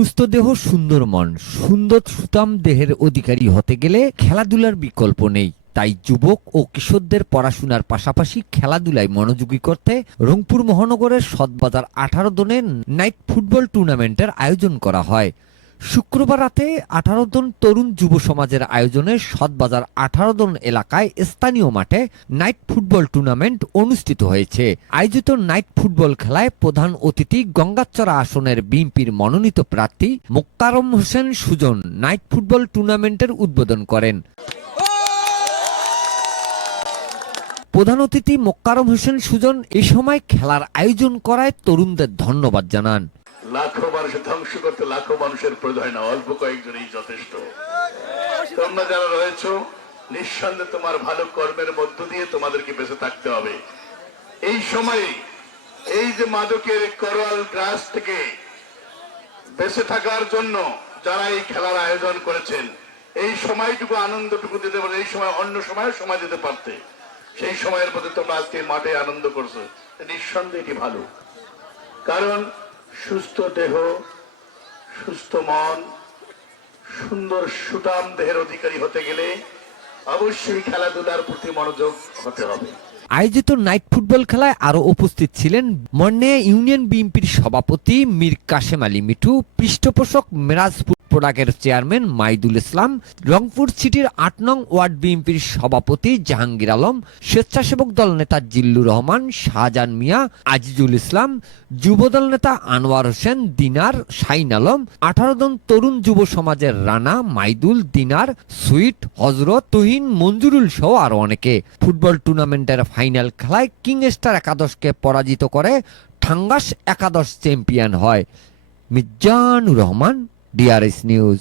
সুস্থ দেহ, সুন্দর মন। সুন্দর সুতাম দেহের অধিকারী হতে গেলে খেলাধুলার বিকল্প নেই। তাই যুবক ও কিশোরদের পড়াশোনার পাশাপাশি খেলাধুলায় মনোযোগী করতে রংপুর মহানগরের সদবাজার আঠারো দনের নাইট ফুটবল টুর্নামেন্টের আয়োজন করা হয়। শুক্রবার রাতে আঠারো জন তরুণ যুব সমাজের আয়োজনে সদবাজার আঠারো জন এলাকায় স্থানীয় মাঠে নাইট ফুটবল টুর্নামেন্ট অনুষ্ঠিত হয়েছে। আয়োজিত নাইট ফুটবল খেলায় প্রধান অতিথি গঙ্গাচড়া আসনের বিএনপির মনোনীত প্রার্থী মোক্তারম হোসেন সুজন নাইট ফুটবল টুর্নামেন্টের উদ্বোধন করেন। প্রধান অতিথি মোক্কারম হোসেন সুজন এ সময় খেলার আয়োজন করায় তরুণদের ধন্যবাদ জানান। লাখো মানুষের ধ্বংস করতে লাখো মানুষের প্রয়োজন না, অল্প কয়েকজনই যথেষ্ট। তোমরা যারা রয়েছ, নিঃসন্দেহে তোমার ভালো কর্মের মধ্য দিয়ে তোমাদেরকে বেঁচে থাকতে হবে। এই সময়ে এই যে মাদকের করোয়াল গ্রাস থেকে বেঁচে থাকার জন্য যারা এই খেলার আয়োজন করেছেন, এই সময়টুকু আনন্দটুকু দিতে পারে এই সময় অন্য সময় সময় দিতে পারতে। সেই সময়ের মধ্যে তোমরা আজকে মাঠে আনন্দ করছ। নিঃসন্দেহে এটি ভালো। কারণ সুস্থ দেহ, সুস্থ মন, সুন্দর সুটাম দেহের অধিকারী হতে গেলে অবশ্যই খেলাধুলার প্রতি মনোযোগ হতে হবে। আয়োজিত নাইট ফুটবল খেলায় আরও উপস্থিত ছিলেন মর্নে ইউনিয়ন বিএনপির সভাপতি মীর কাশেম আলী মিঠু, পৃষ্ঠপোষক মেরাজ প্রোডাক্টের চেয়ারম্যান মাইদুল ইসলাম, রংপুর সিটির আট নং ওয়ার্ড বিএনপির সভাপতি জাহাঙ্গীর আলম, স্বেচ্ছাসেবক দল নেতা জিল্লুর রহমান, শাহজাহান মিয়া, আজিজুল ইসলাম, যুবদল নেতা আনোয়ার হোসেন, দিনার শাইন আলম, আঠারো জন তরুণ যুব সমাজের রানা, মাইদুল, দিনার, সুইট, হজরত, তুহিন, মঞ্জুরুল সহ আরও অনেকে। ফুটবল টুর্নামেন্টের ফাইনাল খেলায় কিং স্টার একাদশকে পরাজিত করে ঠাঙ্গাস একাদশ চ্যাম্পিয়ন হয়। মির্জানুর রহমান ডিআরএস নিউজ